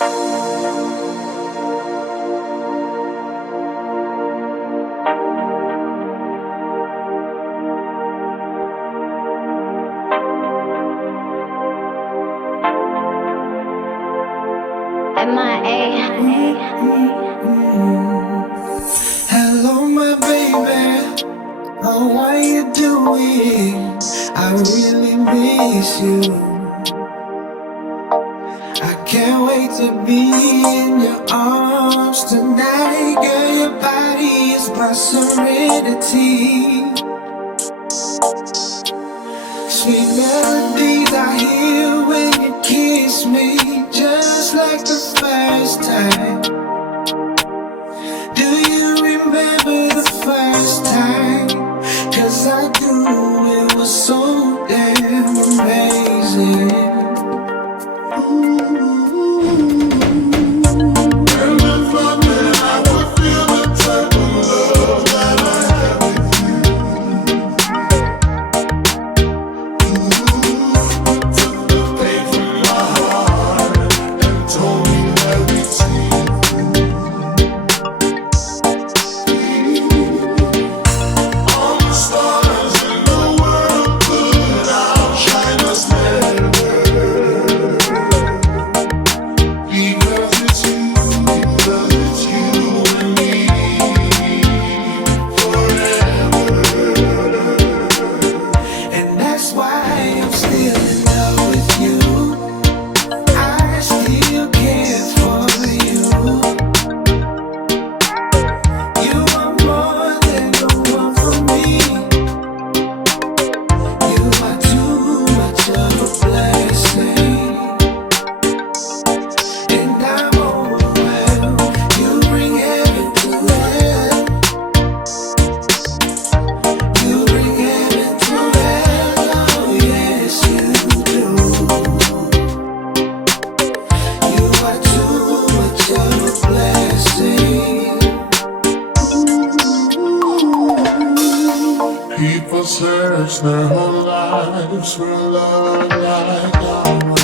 M.I.A. Hello, my baby. How are you doing? I really miss you. I can't wait to be in your arms tonight. Girl, your body is my serenity. Sweet melodies I hear when you kiss me, just like the first time. Do you remember the first time? 'Cause I do, it was so damn amazing. Never thought that I would feel the type of love that I have with you. Took the pain from my heart and told me that we'd see. All the stars in the world could outshine us never. Because it's you and me forever. And that's why I'm still in love with you. I still care for you. You are more than the one for me. You are too much of a blessing. And I'm overwhelmed. You bring heaven to hell. You bring heaven to hell. Oh yes, you do. You are too much of a blessing. People search their whole lives for love like ours.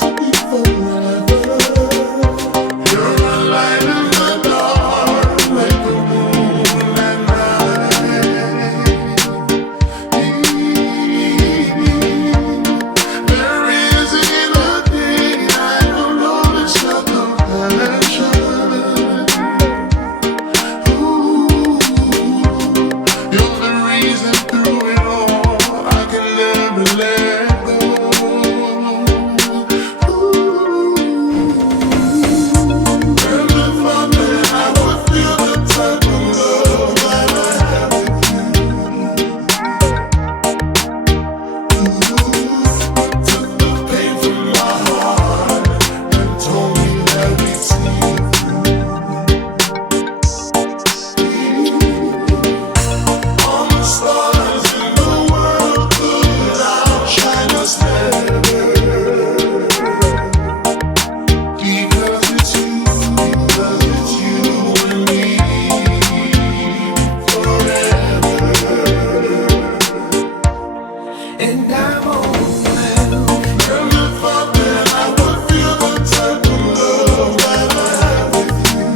To be forever. You're a light in the dark, like the moon at night. There isn't a day I don't notice your compassion. You're the reason through it all. I can never let go. Never thought that I would feel the type of love that I have with you. Took the pain from my heart and told me that we'd see through. All the stars in the world could outshine us never. Because it's you and me forever. And I'm overwhelmed. Never thought that I would feel the type of love that I have with you.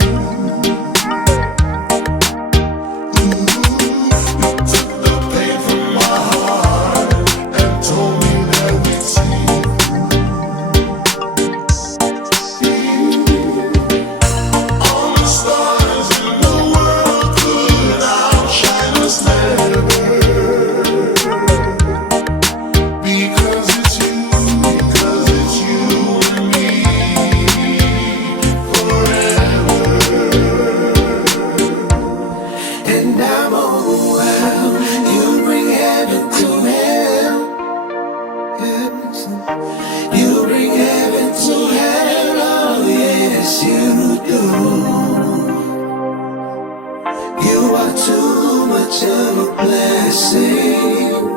You took the pain from my heart and told me that we'd see through. All the stars in the world could outshine us never. Because it's you and me forever. And I'm overwhelmed. You bring heaven to hell. You bring heaven to hell. Oh yes, you do. You are too much of a blessing.